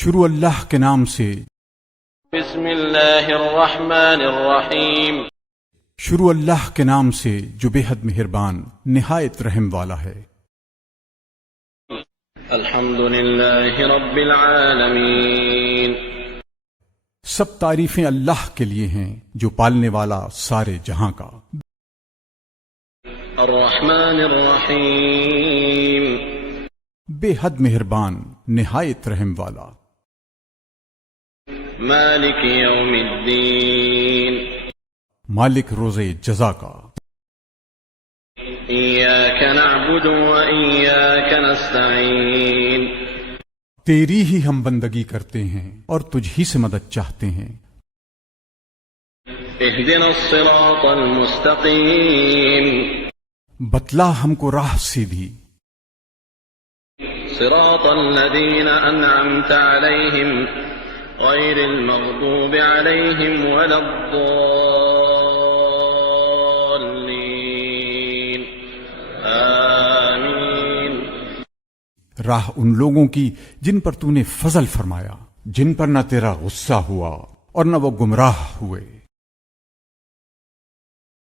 شروع اللہ کے نام سے، بسم اللہ الرحمن الرحیم، شروع اللہ کے نام سے جو بے حد مہربان نہایت رحم والا ہے۔ الحمد للہ رب العالمین، سب تعریفیں اللہ کے لیے ہیں جو پالنے والا سارے جہاں کا۔ الرحمن الرحیم، بے حد مہربان نہایت رحم والا۔ مالک یوم الدین، مالک روز جزا کا۔ ایاک نعبد و ایاک نستعین، تیری ہی ہم بندگی کرتے ہیں اور تجھ ہی سے مدد چاہتے ہیں۔ اہدنا الصراط المستقیم، بتلا ہم کو راہ سیدھی، صراط الذین انعمت علیہم غیر المغضوب علیہم ولا الضالین، آمین۔ راہ ان لوگوں کی جن پر تو نے فضل فرمایا، جن پر نہ تیرا غصہ ہوا اور نہ وہ گمراہ ہوئے۔